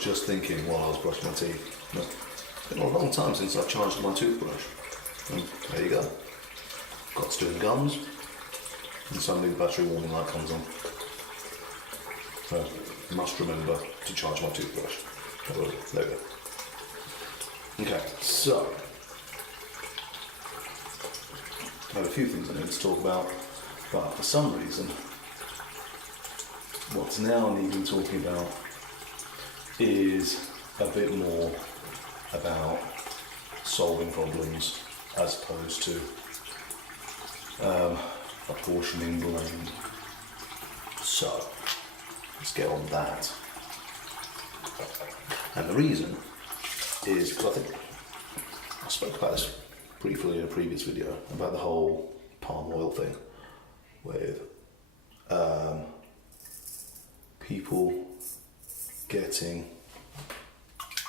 just thinking while I was brushing my teeth, it's been a long time since I've charged my toothbrush. And there you go. Got to do the gums, and suddenly the battery warning light comes on. So, must remember to charge my toothbrush. There we go. Okay, so I have a few things I need to talk about, but for some reason, what's now needing talking about is a bit more about solving problems as opposed to apportioning blame. So, let's get on that. And the reason is because I think I spoke about this briefly in a previous video about the whole palm oil thing with people getting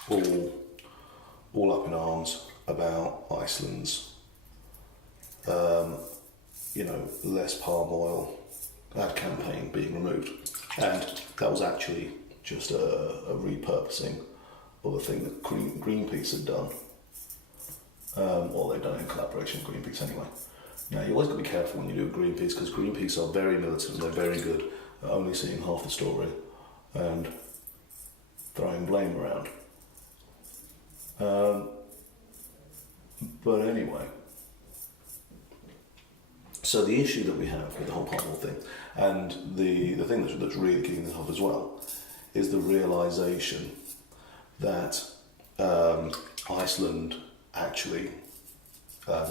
all up in arms about Iceland's less palm oil ad campaign being removed, and that was actually just a repurposing of a thing that Greenpeace had done, or they've done in collaboration with Greenpeace anyway. Now, you always got to be careful when you do Greenpeace, because Greenpeace are very militant and they're very good at only seeing half the story and throwing blame around. But anyway, so the issue that we have with the whole palm oil thing, and the thing that's really kicking this off as well, is the realisation that Iceland actually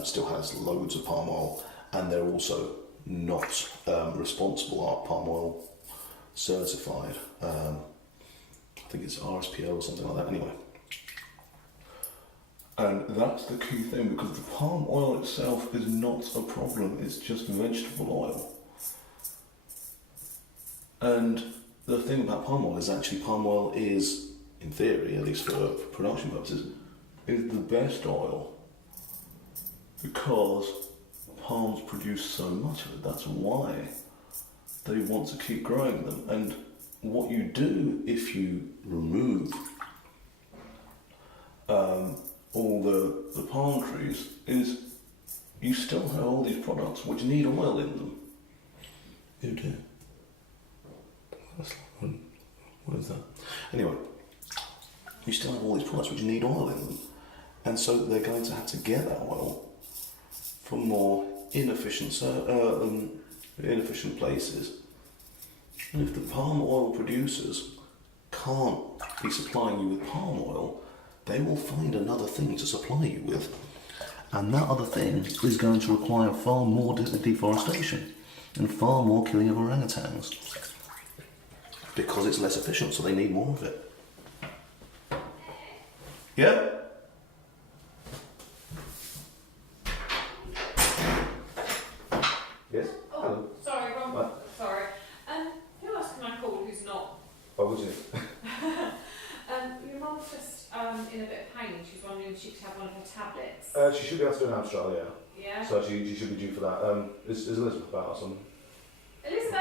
still has loads of palm oil, and they're also not responsible palm oil certified. I think it's RSPO or something like that anyway. And that's the key thing, because the palm oil itself is not a problem, it's just vegetable oil. And the thing about palm oil is actually palm oil is, in theory, at least for production purposes, is the best oil, because palms produce so much of it. That's why they want to keep growing them. And what you do if you remove all the palm trees is you still have all these products which need oil in them. You do. What is that? Anyway, you still have all these products which need oil in them, and so they're going to have to get that oil from more inefficient places. And if the palm oil producers can't be supplying you with palm oil, they will find another thing to supply you with, and that other thing is going to require far more deforestation and far more killing of orangutans, because it's less efficient, so they need more of it. Yeah? Yes? Oh, hello. sorry, wrong. What? Sorry. Who else can I call who's not? Why would you? Your mum's just in a bit of pain. She's wondering if she could have one of her tablets. She should be able to do an Amstral, yeah. Yeah? So she should be due for that. Is Elizabeth about or something? Elizabeth?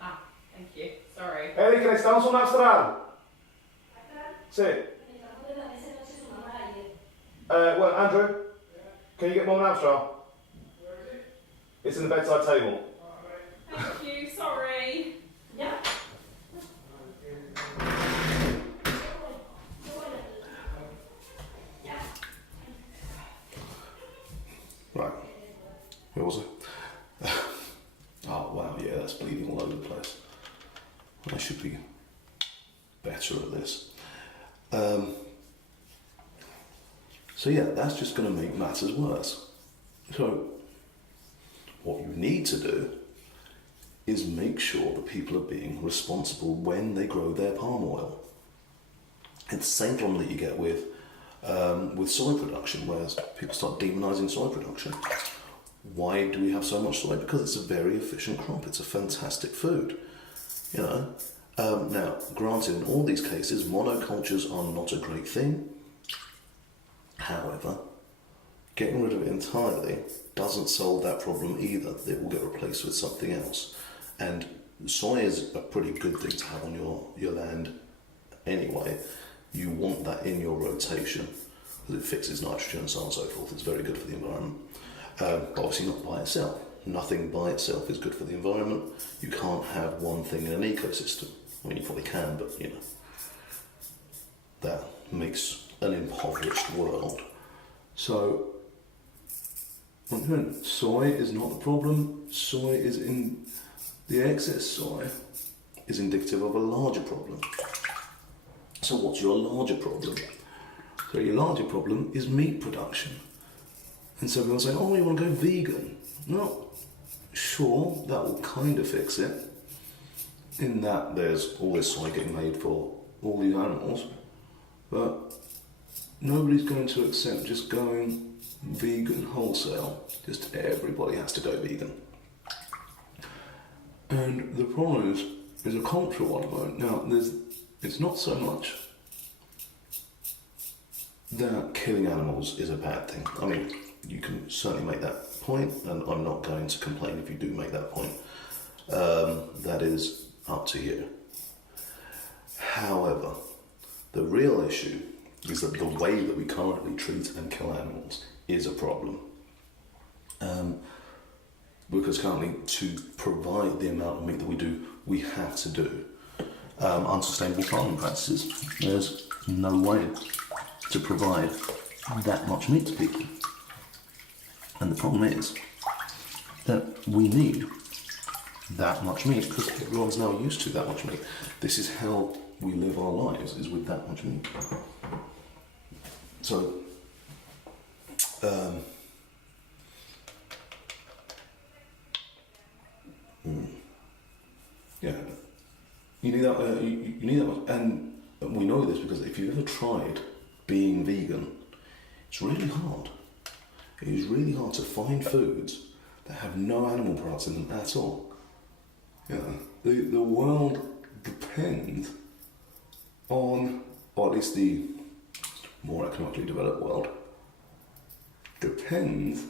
Ah, thank you. Sorry. Erika, estamos un Amstral. Sí. Well, Andrew, can you get Mum an Amstral? Where is it? It's in the bedside table. Thank you. Sorry. Yeah. Right. Where was it? Oh wow, yeah, that's bleeding all over the place. I should be better at this. So yeah, that's just going to make matters worse. So what you need to do is make sure that people are being responsible when they grow their palm oil. It's the same problem that you get with soy production, whereas people start demonising soy production. Why do we have so much soy? Because it's a very efficient crop. It's a fantastic food. You know. Now, granted, in all these cases, monocultures are not a great thing. However, getting rid of it entirely doesn't solve that problem either. It will get replaced with something else. And soy is a pretty good thing to have on your land anyway, you want that in your rotation because it fixes nitrogen and so on and so forth. It's very good for the environment. But obviously not by itself. Nothing by itself is good for the environment. You can't have one thing in an ecosystem. I mean, you probably can, but you know, that makes an impoverished world. So, soy is not the problem. Soy is in the excess soy is indicative of a larger problem. So what's your larger problem? So your larger problem is meat production. And so people say, oh, you want to go vegan? No, sure, that will kind of fix it. In that there's all this soy getting made for all these animals. But nobody's going to accept just going vegan wholesale. Just everybody has to go vegan. And the problem is a cultural one at the moment. Now, it's not so much that killing animals is a bad thing. I mean, you can certainly make that point, and I'm not going to complain if you do make that point. That is up to you. However, the real issue is that the way that we currently treat and kill animals is a problem. Because currently, to provide the amount of meat that we do, we have to do unsustainable farming practices. There's no way to provide that much meat to people. And the problem is that we need that much meat because everyone's now used to that much meat. This is how we live our lives, is with that much meat. So, yeah, you need that. You need that much, and we know this because if you've ever tried being vegan, it's really hard. It is really hard to find foods that have no animal products in them at all. You know, the world depends on, or at least the more economically developed world, depends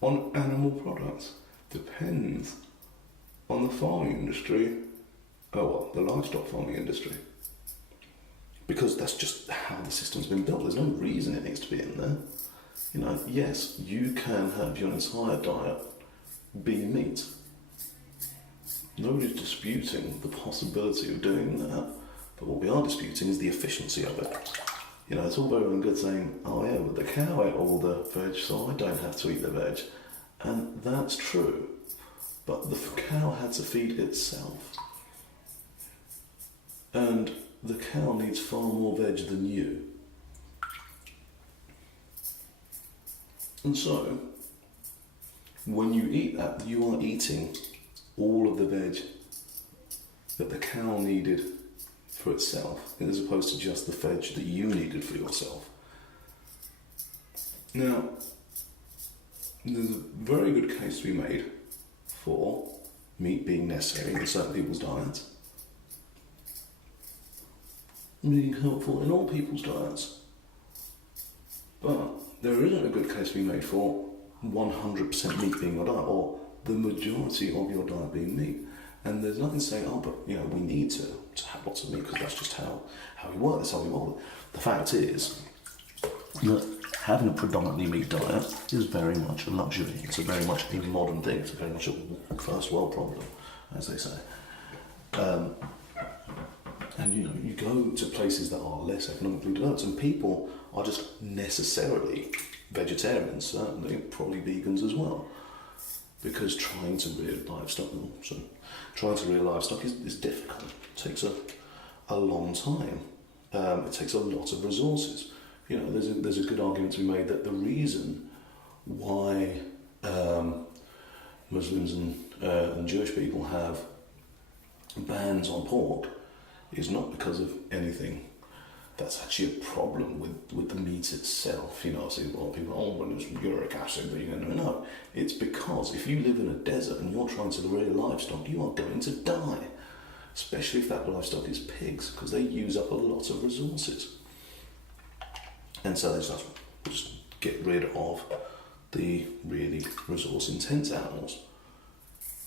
on animal products, depends on the farming industry, the livestock farming industry. Because that's just how the system's been built. There's no reason it needs to be in there. You know, yes, you can have your entire diet be meat. Nobody's disputing the possibility of doing that, but what we are disputing is the efficiency of it. You know, it's all very well and good saying, oh yeah, but the cow ate all the veg, so I don't have to eat the veg. And that's true, but the cow had to feed itself. And the cow needs far more veg than you. And so, when you eat that, you are eating all of the veg that the cow needed for itself, as opposed to just the veg that you needed for yourself. Now, there's a very good case to be made for meat being necessary in certain people's diets, being helpful in all people's diets. But there isn't a good case to be made for 100% meat being your diet, or the majority of your diet being meat. And there's nothing saying, oh, but you know, we need to have lots of meat because that's just how we work, that's how we roll. The fact is that having a predominantly meat diet is very much a luxury. It's very much a modern thing. It's very much a first world problem, as they say. And you know, you go to places that are less economically developed, and people are just necessarily vegetarians, certainly, probably vegans as well, because trying to rear livestock is difficult. It takes a long time. It takes a lot of resources. You know, there's a good argument to be made that the reason why Muslims and Jewish people have bans on pork is not because of anything that's actually a problem with the meat itself. You know, I see a lot of people, oh, well, there's uric acid, but no. It's because if you live in a desert and you're trying to rear livestock, you are going to die. Especially if that livestock is pigs, because they use up a lot of resources. And so they just get rid of the really resource-intense animals,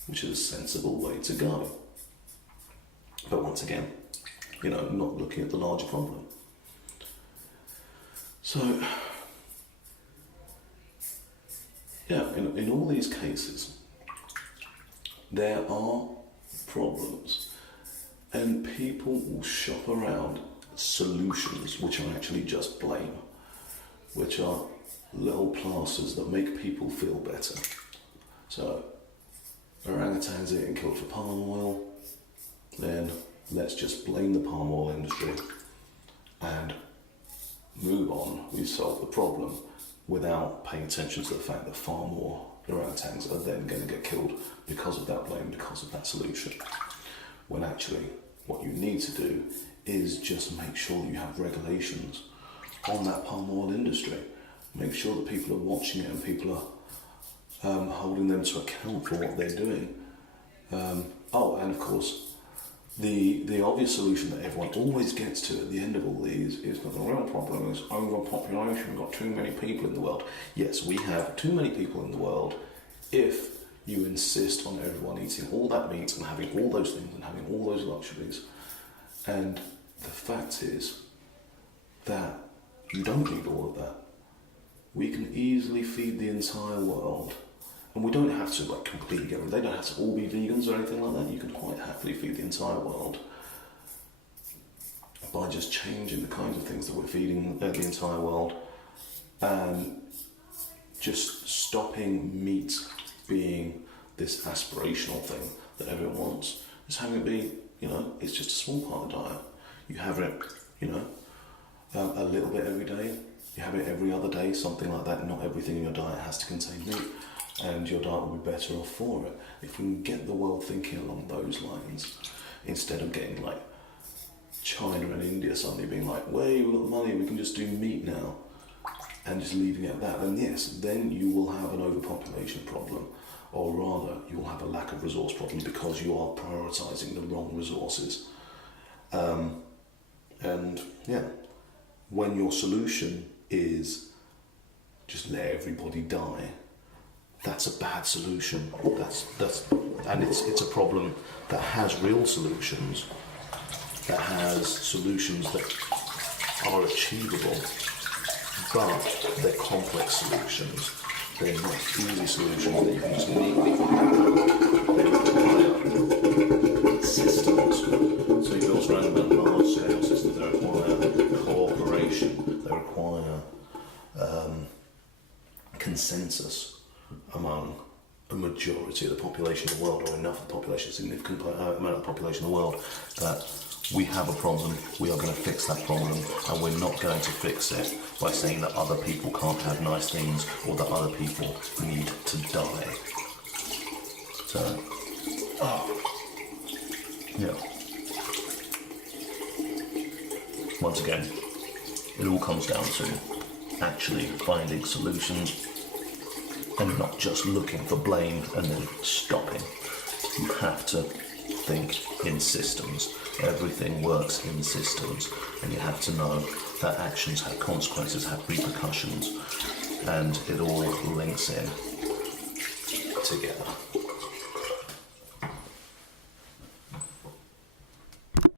which is a sensible way to go. But once again, not looking at the larger problem. So, yeah, in all these cases, there are problems, and people will shop around solutions which are actually just blame, which are little plasters that make people feel better. So, orangutans are getting killed for palm oil, then let's just blame the palm oil industry and move on. We solve the problem without paying attention to the fact that far more orangutans are then going to get killed because of that blame, because of that solution. When actually what you need to do is just make sure that you have regulations on that palm oil industry. Make sure that people are watching it and people are holding them to account for what they're doing. And of course, the obvious solution that everyone always gets to at the end of all these is that the real problem is overpopulation. We've got too many people in the world. Yes, we have too many people in the world if you insist on everyone eating all that meat and having all those things and having all those luxuries. And the fact is that you don't need all of that. We can easily feed the entire world. And we don't have to completely get rid of them. They don't have to all be vegans or anything like that. You can quite happily feed the entire world by just changing the kinds of things that we're feeding the entire world, and just stopping meat being this aspirational thing that everyone wants. Just having it be, it's just a small part of the diet. You have it, a little bit every day. You have it every other day, something like that. Not everything in your diet has to contain meat. And your diet will be better off for it. If we can get the world thinking along those lines, instead of getting like China and India suddenly being like, "Wait, we've got the money, we can just do meat now," and just leaving it at that, then yes, then you will have an overpopulation problem, or rather, you will have a lack of resource problem because you are prioritising the wrong resources. And yeah, when your solution is just let everybody die, that's a bad solution. And it's a problem that has real solutions, that has solutions that are achievable, but they're complex solutions. They're not easy solutions that you can just neatly require systems. So you build around about large-scale systems. They require cooperation. They require consensus among a majority of the population of the world, or enough of the population, a significant amount of the population of the world, that we have a problem, we are going to fix that problem, and we're not going to fix it by saying that other people can't have nice things or that other people need to die. So, yeah. Once again, it all comes down to actually finding solutions and not just looking for blame and then stopping. You have to think in systems. Everything works in systems, and you have to know that actions have consequences, have repercussions, and it all links in together.